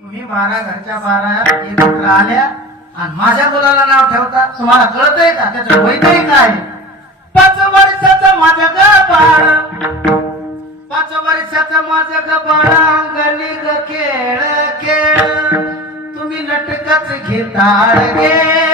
तुम्ही बारा घरच्या बारा एकत्र आल्या आणि माझ्या मुलाला नाव ठेवता. तुम्हाला कळत का? त्याचं वैद्य काय पाच वर्षाचं माझं ग बाळ. पाच वर्षाचं माझं ग बाळ. ग खेळ खेळ. तुम्ही लटकच घेता गे.